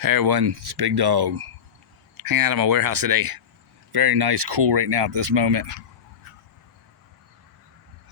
Hey everyone, it's Big Dog. Hanging out at my warehouse today. Very nice, cool right now at this moment.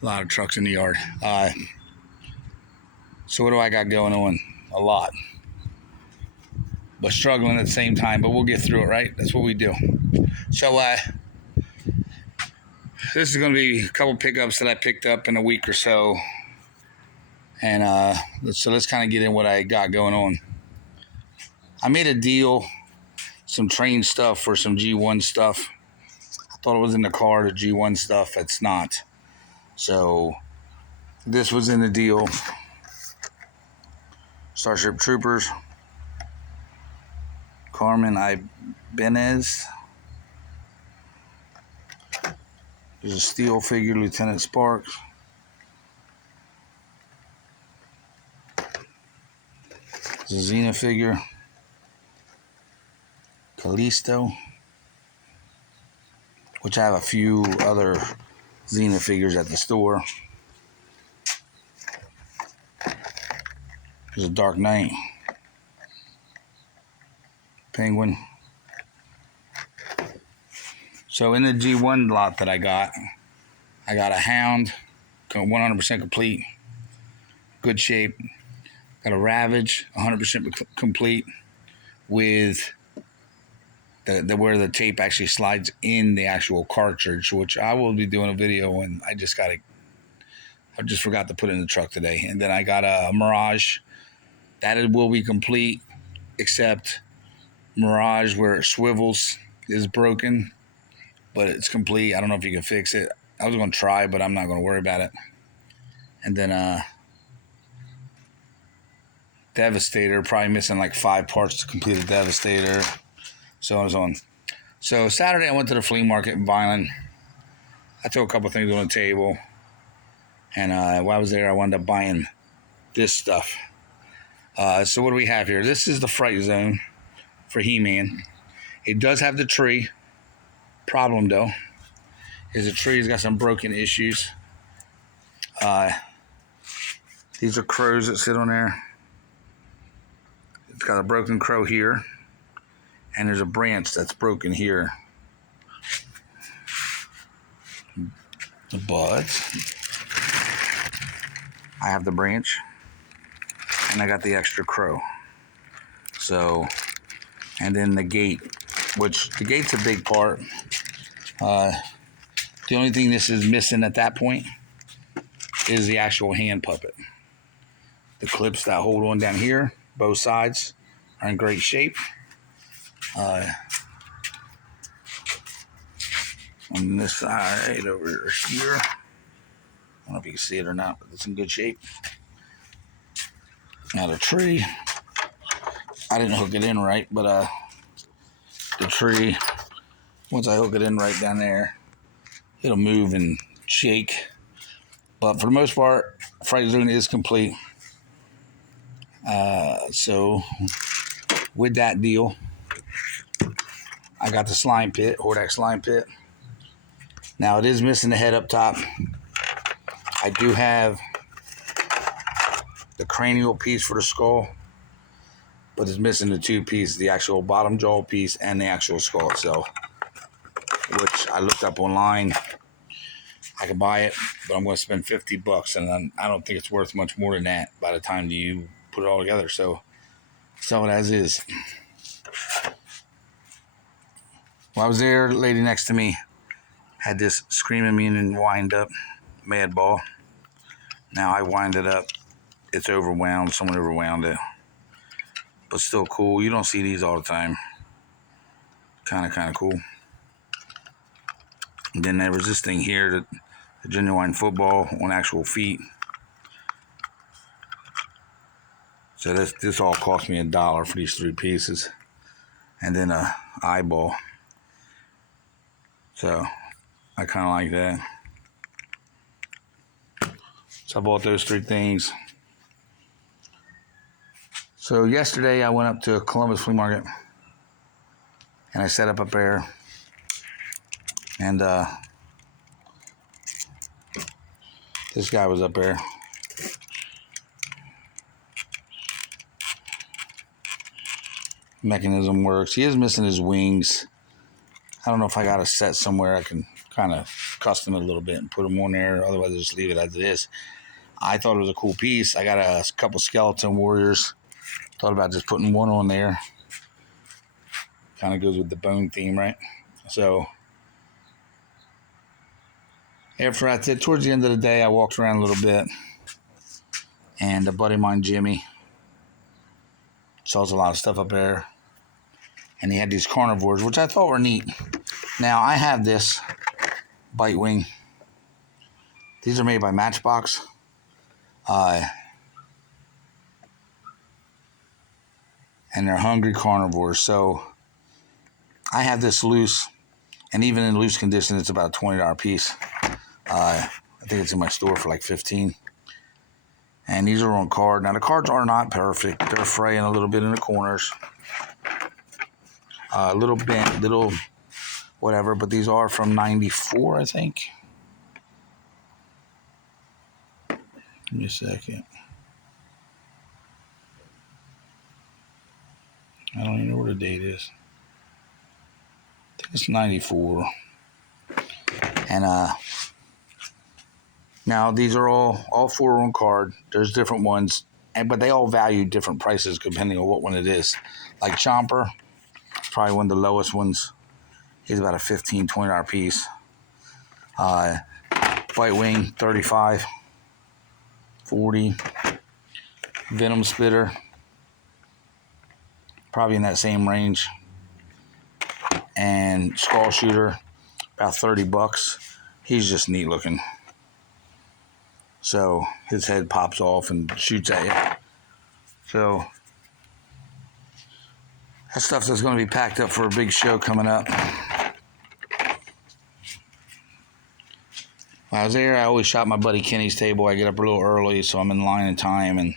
A lot of trucks in the yard. So what do I got going on? A lot. But struggling at the same time, but we'll get through it, right? That's what we do. So this is going to be a couple pickups that I picked up in a week or so. And let's kind of get in what I got going on. I made a deal, some train stuff for some G1 stuff. I thought it was in the car, the G1 stuff. It's not. So this was in the deal. Starship Troopers, Carmen Ibanez. There's a steel figure, Lieutenant Sparks. There's a Xena figure, Callisto, which I have a few other Xena figures at the store. There's a Dark Knight, Penguin. So in the G1 lot that I got a Hound, 100% complete, good shape. Got a Ravage, 100% complete, with the where the tape actually slides in the actual cartridge, which I will be doing a video, and I just forgot to put it in the truck today. And then I got a Mirage. That it will be complete, except Mirage where it swivels is broken, but it's complete. I don't know if you can fix it. I was going to try, but I'm not going to worry about it. And then Devastator, probably missing like 5 parts to complete a Devastator. So on and so on. So Saturday I went to the flea market in Vineland. I took a couple things on the table. And while I was there, I wound up buying this stuff. So what do we have here? This is the Fright Zone for He-Man. It does have the tree. Problem, though, is the tree's got some broken issues. These are crows that sit on there. It's got a broken crow here. And there's a branch that's broken here. But I have the branch. And I got the extra crow. So, and then the gate, which the gate's a big part. The only thing this is missing at that point is the actual hand puppet. The clips that hold on down here, both sides, are in great shape. On this side over here, I don't know if you can see it or not, but it's in good shape. Now the tree, I didn't hook it in right, but the tree, once I hook it in right down there, it'll move and shake. But for the most part, Fright Zone is complete. So with that deal, I got the slime pit, Hordak slime pit. Now it is missing the head up top. I do have the cranial piece for the skull, but it's missing the 2 pieces, the actual bottom jaw piece and the actual skull itself, which I looked up online. I could buy it, but I'm going to spend $50, and I don't think it's worth much more than that by the time you put it all together. So sell it as is. While I was there, the lady next to me had this Screaming Meaning wind up Mad Ball. Now I wind it up. It's overwound. Someone overwound it. But still cool. You don't see these all the time. Kind of cool. And then there was this thing here, the Genuine Football on actual feet. So this all cost me $1 for these 3 pieces. And then a eyeball. So I kind of like that. So I bought those 3 things. So yesterday I went up to Columbus Flea Market. And I set up there. And this guy was up there. mechanism works. He is missing his wings. I don't know if I got a set somewhere I can kind of custom it a little bit and put them on there. Otherwise, I'll just leave it as it is. I thought it was a cool piece. I got a couple skeleton warriors. Thought about just putting one on there. Kind of goes with the bone theme, right? So after I did, towards the end of the day, I walked around a little bit, and a buddy of mine, Jimmy, sells a lot of stuff up there, and he had these carnivores, which I thought were neat. Now I have this bite wing. These are made by Matchbox. And they're hungry carnivores. So I have this loose, and even in loose condition, it's about a $20 piece. I think it's in my store for like $15. And these are on card. Now the cards are not perfect. They're fraying a little bit in the corners. A little bent, little whatever, but these are from 94, I think. Give me a second. I don't even know what the date is. I think it's 94. And now these are all four on card. There's different ones, but they all value different prices depending on what one it is. Like Chomper, probably one of the lowest ones. He's about a $15, $20 piece. Bite Wing, 35, 40. Venom Spitter, probably in that same range. And Skull Shooter, about $30. He's just neat looking. So his head pops off and shoots at you. So that stuff that's going to be packed up for a big show coming up. When I was there, I always shop my buddy Kenny's table. I get up a little early, so I'm in line in time, and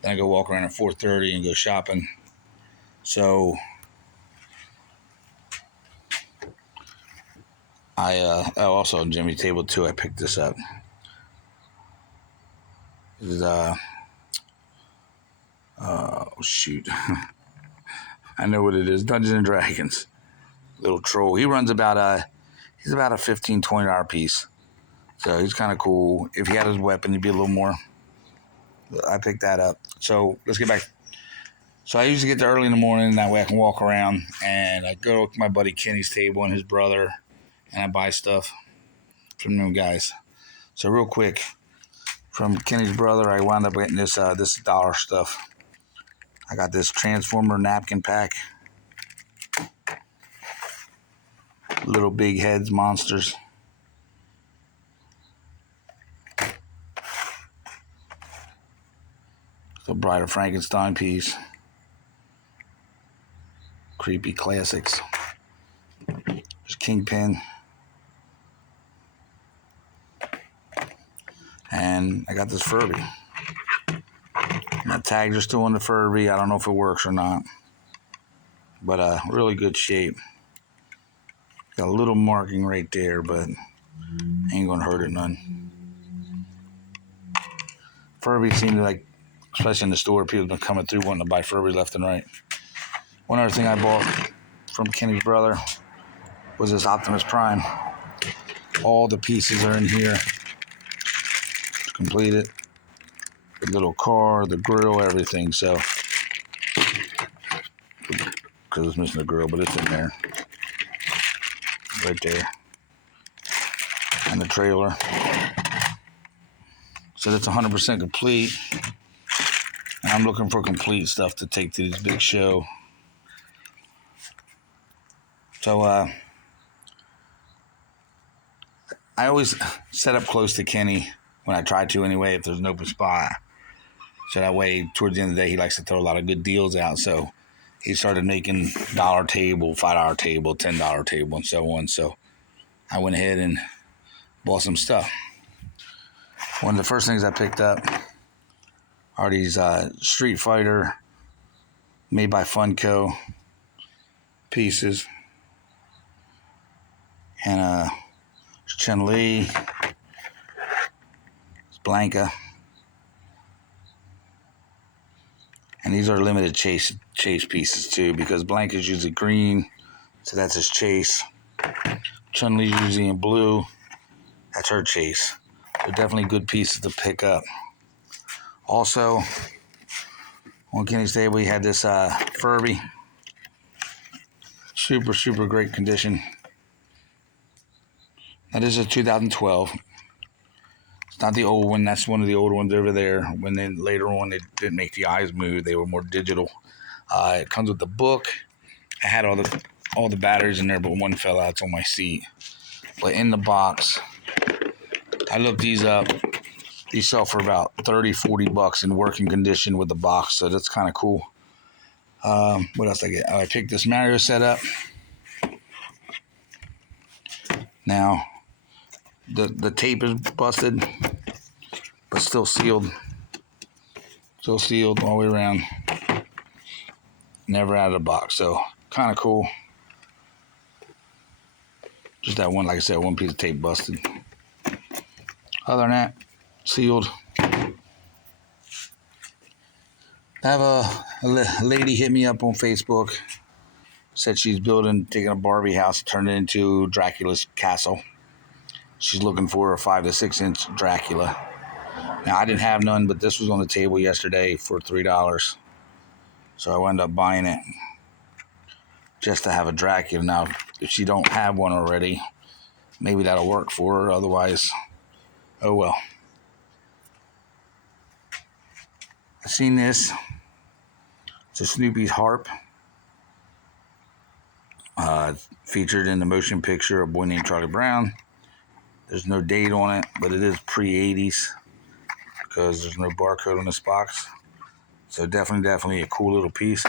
then I go walk around at 4:30 and go shopping. So I also on Jimmy's table too. I picked this up. This is oh shoot, I know what it is. Dungeons and Dragons, little troll. He runs he's about a $15, $20 piece. So he's kind of cool. If he had his weapon, he'd be a little more. I picked that up. So let's get back. So I usually get there early in the morning. That way I can walk around. And I go to my buddy Kenny's table and his brother. And I buy stuff from them guys. So real quick, from Kenny's brother, I wound up getting this dollar stuff. I got this Transformer napkin pack. Little big heads monsters. The Bride of Frankenstein piece. Creepy classics. There's Kingpin. And I got this Furby. My tags are still on the Furby. I don't know if it works or not. But really good shape. Got a little marking right there, but ain't gonna hurt it none. Furby seemed like, especially in the store, people have been coming through wanting to buy Furby left and right. One other thing I bought from Kenny's brother was this Optimus Prime. All the pieces are in here to complete it. The little car, the grill, everything. So, because it's missing the grill, but it's in there. Right there. And the trailer. So that's 100% complete. And I'm looking for complete stuff to take to this big show. So I always set up close to Kenny when I try to anyway, if there's an open spot. So that way, towards the end of the day, he likes to throw a lot of good deals out. So he started making $1 table, $5 table, $10 table, and so on. So I went ahead and bought some stuff. One of the first things I picked up are these Street Fighter made by Funko pieces. And Chun-Li, Blanca, And these are limited chase pieces too, because Blank is usually green, so that's his chase. Chun-Li's usually in blue, that's her chase. They're definitely good pieces to pick up. Also, on Kenny's table, he had this Furby. Super great condition. Now this is a 2012. It's not the old one. That's one of the old ones over there. When then later on they didn't make the eyes move, they were more digital. It comes with the book. I had all the batteries in there, but one fell out. It's on my seat. But in the box, I looked these up. These sell for about $30-$40 in working condition with the box, so that's kind of cool. What else I get? I picked this Mario setup. Now, the tape is busted, but still sealed. Still sealed all the way around. Never out of the box, so kind of cool. Just that one, like I said, one piece of tape busted. Other than that, sealed. I have a lady hit me up on Facebook. Said she's taking a Barbie house and turn it into Dracula's castle. She's looking for a 5 to 6 inch Dracula. Now, I didn't have none, but this was on the table yesterday for $3. So I wound up buying it just to have a Dracula. Now, if she don't have one already, maybe that'll work for her. Otherwise, oh well. I've seen this. It's a Snoopy's harp. Featured in the motion picture A Boy Named Charlie Brown. There's no date on it, but it is pre-80s because there's no barcode on this box. So definitely a cool little piece.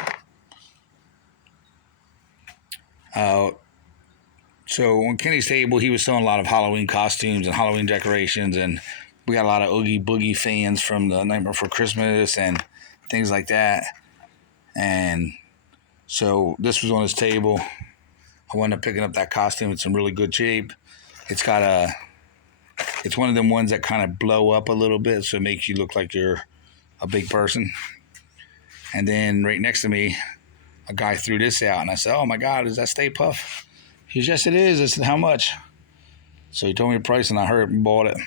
So on Kenny's table, he was selling a lot of Halloween costumes and Halloween decorations, and we got a lot of Oogie Boogie fans from the Nightmare Before Christmas and things like that. And so this was on his table. I wound up picking up that costume. It's in really good shape. It's one of them ones that kind of blow up a little bit, so it makes you look like you're a big person. And then right next to me, a guy threw this out, and I said, "Oh my God, is that Stay Puft?" He said, "Yes, it is." I said, "How much?" So he told me the price, and I hurried up and bought it.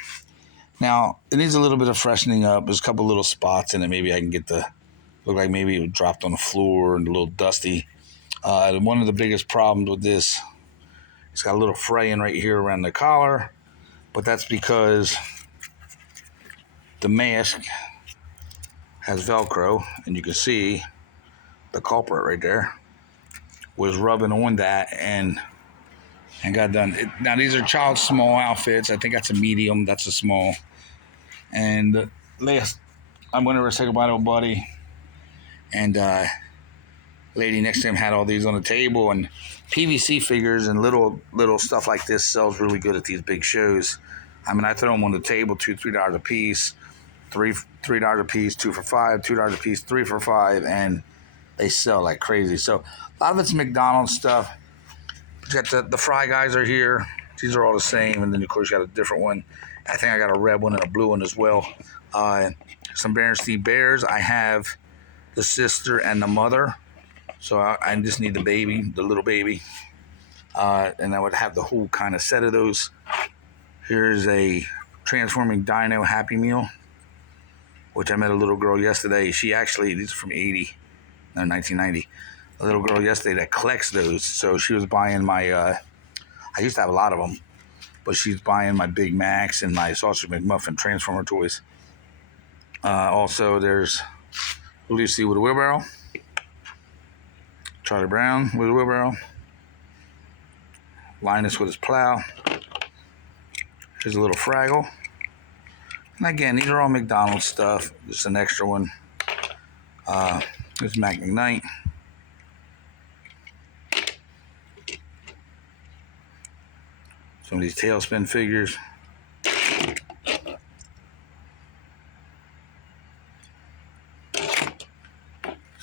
Now, it needs a little bit of freshening up. There's a couple little spots in it. Maybe I can look like maybe it dropped on the floor and a little dusty. One of the biggest problems with this, it's got a little fraying right here around the collar, but that's because the mask has Velcro, and you can see the culprit right there was rubbing on that and got done. Now, these are child small outfits. I think that's a medium, that's a small. And I went over to say goodbye to a buddy, and lady next to him had all these on the table, and PVC figures and little stuff like this sells really good at these big shows. I mean, I throw them on the table, $2-$3 a piece, $3 a piece, 2 for $5, $2 a piece, 3 for $5, and they sell like crazy. So a lot of it's McDonald's stuff. You got the Fry Guys are here. These are all the same, and then of course you got a different one. I think I got a red one and a blue one as well. Some Berenstain Bears. I have the sister and the mother. So I just need the baby, the little baby. And I would have the whole kind of set of those. Here's a Transforming Dino Happy Meal, which I met a little girl yesterday. These are from 1990. A little girl yesterday that collects those. So she was buying my, I used to have a lot of them, but she's buying my Big Macs and my Sausage McMuffin Transformer toys. Also, there's Lucy with a wheelbarrow. Charlie Brown with a wheelbarrow. Linus with his plow. Here's a little Fraggle. And again, these are all McDonald's stuff. Just an extra one. There's Mac McKnight. Some of these Tailspin figures.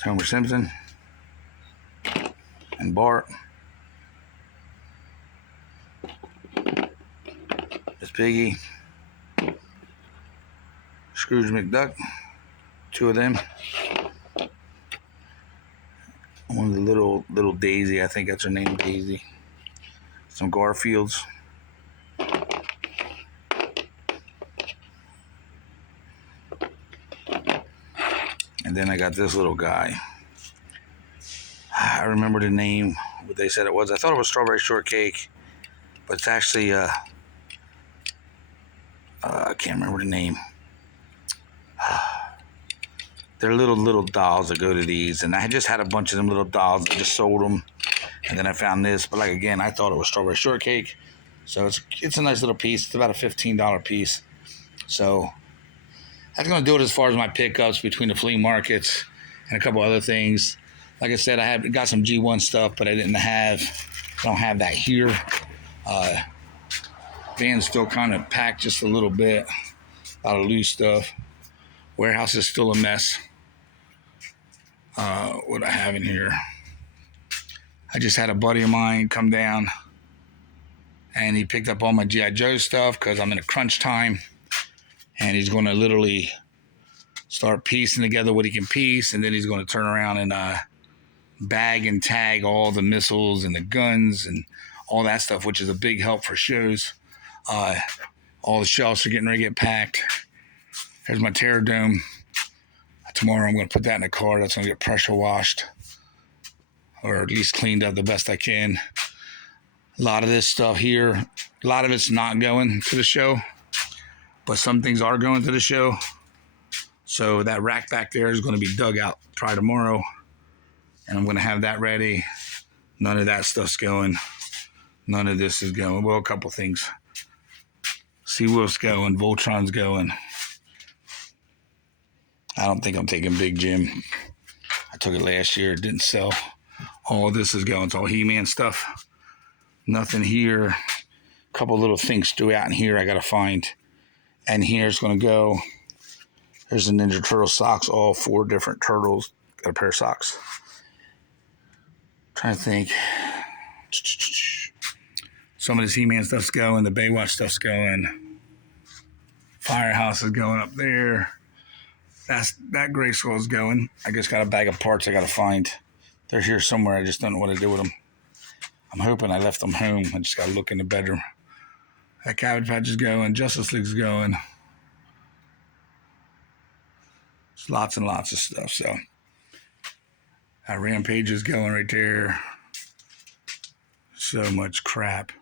Homer Simpson and Bart. It's Piggy. Scrooge McDuck. 2 of them. One of the little Daisy, I think that's her name, Daisy. Some Garfields. And then I got this little guy. I remember the name, what they said it was. I thought it was strawberry shortcake, but it's actually, I can't remember the name. They're little dolls that go to these, and I just had a bunch of them little dolls and just sold them. And then I found this, but like again, I thought it was strawberry shortcake. So it's a nice little piece. It's about a $15 piece. So that's gonna do it as far as my pickups between the flea markets and a couple other things. Like I said, I got some G1 stuff, but I don't have that here. Van's still kind of packed just a little bit. A lot of loose stuff. Warehouse is still a mess. What I have in here. I just had a buddy of mine come down and he picked up all my G.I. Joe stuff because I'm in a crunch time. And he's going to literally start piecing together what he can piece. And then he's going to turn around and bag and tag all the missiles and the guns and all that stuff, which is a big help for shows. All the shelves are getting ready to get packed. Here's my Terror Dome. Tomorrow I'm going to put that in the car. That's going to get pressure washed, or at least cleaned up the best I can. A lot of this stuff here, a lot of it's not going to the show, but some things are going to the show. So that rack back there is going to be dug out probably tomorrow, and I'm going to have that ready. None of that stuff's going. None of this is going. Well, a couple things. Seawolf's going. Voltron's going. I don't think I'm taking Big Jim. I took it last year. It didn't sell. All this is going. It's all He-Man stuff. Nothing here. A couple little things throughout in here I got to find. And here's going to go. There's the Ninja Turtle socks. All 4 different turtles. Got a pair of socks. Trying to think. Some of this He-Man stuff's going. The Baywatch stuff's going. Firehouse is going up there. That Grayskull's going. I just got a bag of parts I got to find. They're here somewhere. I just don't know what to do with them. I'm hoping I left them home. I just got to look in the bedroom. That Cabbage Patch is going. Justice League's going. There's lots and lots of stuff. So that Rampage is going right there. So much crap.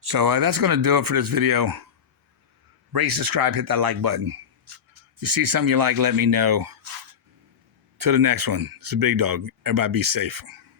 So that's going to do it for this video. Rate, subscribe, hit that like button. You see something you like, let me know. Till the next one. It's a Big Dog. Everybody be safe.